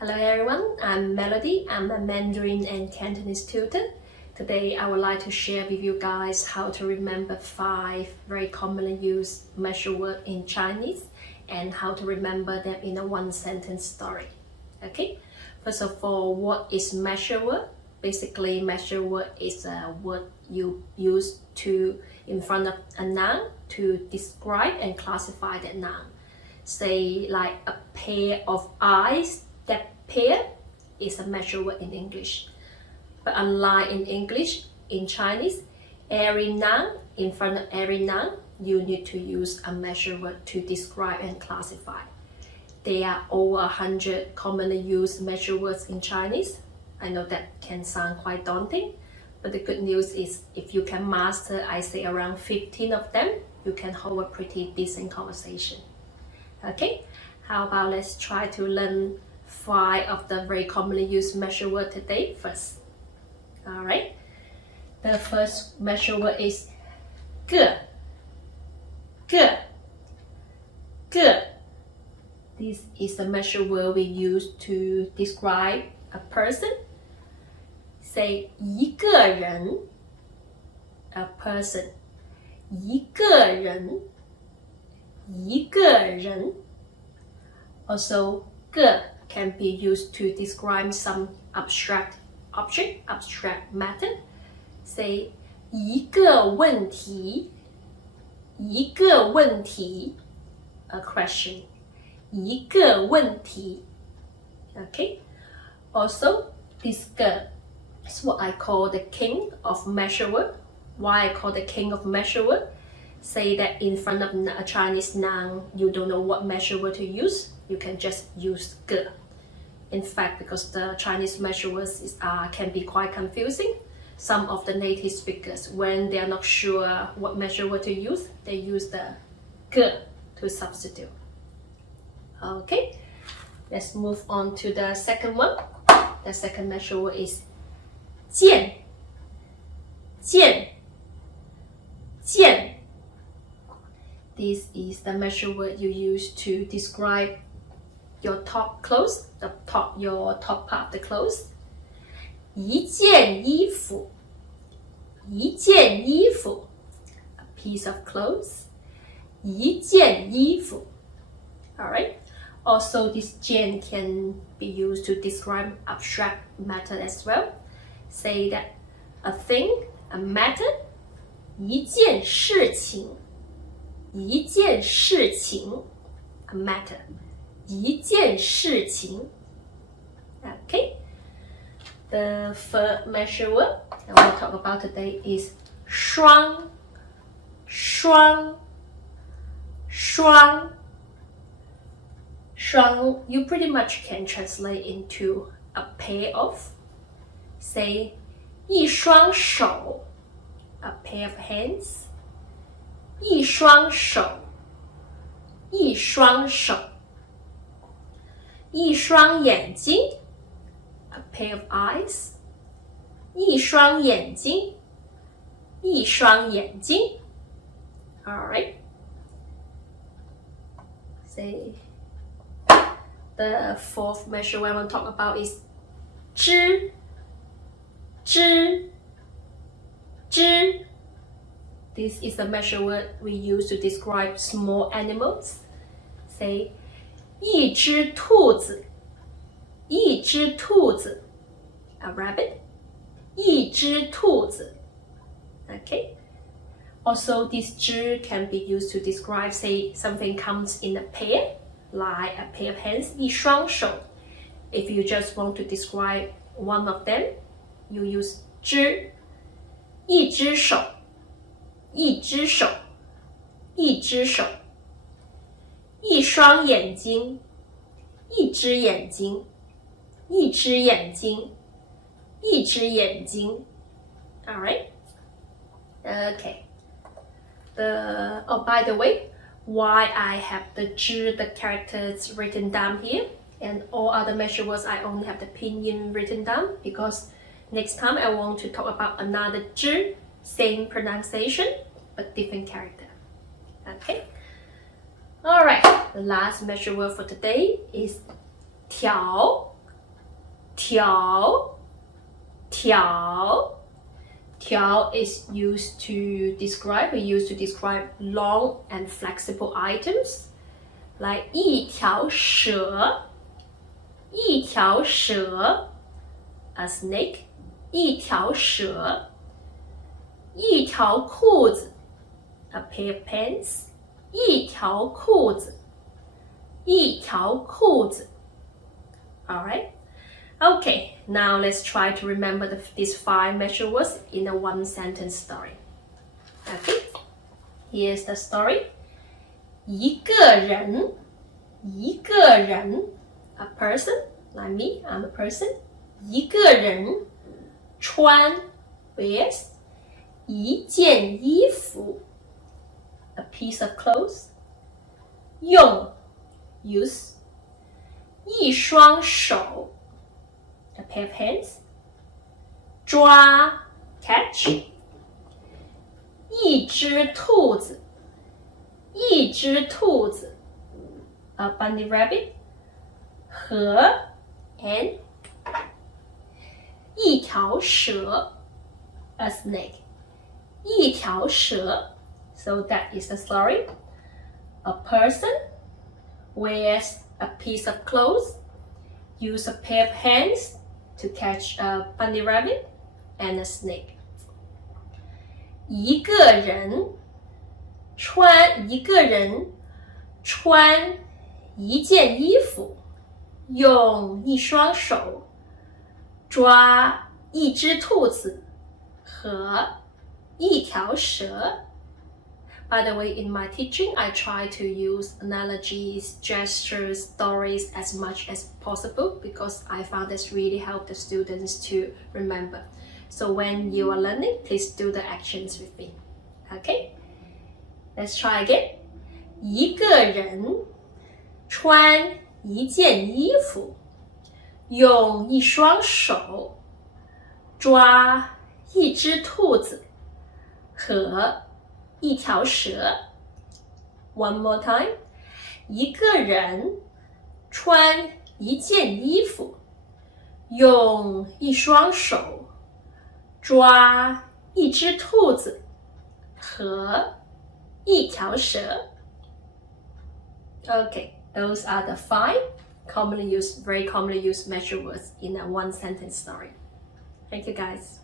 Hello everyone, I'm Melody. I'm a Mandarin and Cantonese tutor. Today I would like to share with you guys how to remember 5 very commonly used measure words in Chinese and how to remember them in a one sentence story. Okay, first of all, what is measure word? Basically, measure word is a word you use in front of a noun to describe and classify that noun. Say like a pair of eyes. That pair is a measure word in English. But unlike in English, in Chinese, every noun, in front of every noun, you need to use a measure word to describe and classify. There are over 100 commonly used measure words in Chinese. I know that can sound quite daunting, but the good news is if you can master, I say around 15 of them, you can hold a pretty decent conversation. Okay, how about let's try to learn 5 of the very commonly used measure word today first. Alright, the first measure word is ge. This is the measure word we use to describe a person. Say 一个人, a person. 一个人. Also, 个 can be used to describe some abstract object, abstract matter. Say 一个问题, a question. 一个问题. Okay. Also, this 个 is what I call the king of measure word. Why I call the king of measure word? Say that in front of a Chinese noun, you don't know what measure word to use, you can just use 个. In fact, because the Chinese measure words can be quite confusing, some of the native speakers, when they are not sure what measure word to use, they use the 个 to substitute. Okay, let's move on to the second one. The second measure word is 见. This is the measure word you use to describe your top clothes, your top part of the clothes. 一件衣服, a piece of clothes. 一件衣服. Alright. Also, this 件 can be used to describe abstract matter as well. Say that a thing, a matter. 一件事情, a matter. 一件事情. Okay. The third measure word I want to talk about today is 双. You pretty much can translate into a pair of. Say 一双手, a pair of hands. 一双手. 一双眼睛, a pair of eyes. 一双眼睛. Alright. Say the fourth measure I want to talk about is 只. This is the measure word we use to describe small animals. Say 一只兔子, a rabbit. 一只兔子. Okay. Also, this 只 can be used to describe, say, something comes in a pair, like a pair of hands, 一双手. If you just want to describe one of them, you use 只. 一只手. 一双眼睛. 一只眼睛. Alright. Okay. By the way, why I have the characters written down here, and all other measure words I only have the pinyin written down, because next time I want to talk about another 只, same pronunciation but different character. Okay. Alright, the last measure word for today is 条.条is used to describe long and flexible items, like 一条蛇 a snake, 一条蛇 一条裤子 a pair of pants, 一条裤子 Alright? Okay, now let's try to remember these 5 measure words in a one sentence story. Okay, here's the story. 一个人 a person, like me, I'm a person. 一个人穿 wears 一件衣服 a piece of clothes. 用 use 一双手 a pair of hands. 抓 catch 一只兔子 a bunny rabbit. 和 and 一条蛇 a snake. 一条蛇 so that is the story. A person wears a piece of clothes, use a pair of hands to catch a bunny rabbit and a snake. 一个人穿一件衣服，用一双手抓一只兔子和一条蛇。By the way, in my teaching, I try to use analogies, gestures, stories as much as possible because I found this really help the students to remember. So when you are learning, please do the actions with me. Okay? Let's try again. 一个人穿一件衣服，用一双手抓一只兔子和一条蛇。One more time. 一个人穿一件衣服，用一双手抓一只兔子和一条蛇。Okay, those are the 5 very commonly used measure words in a one sentence story. Thank you guys.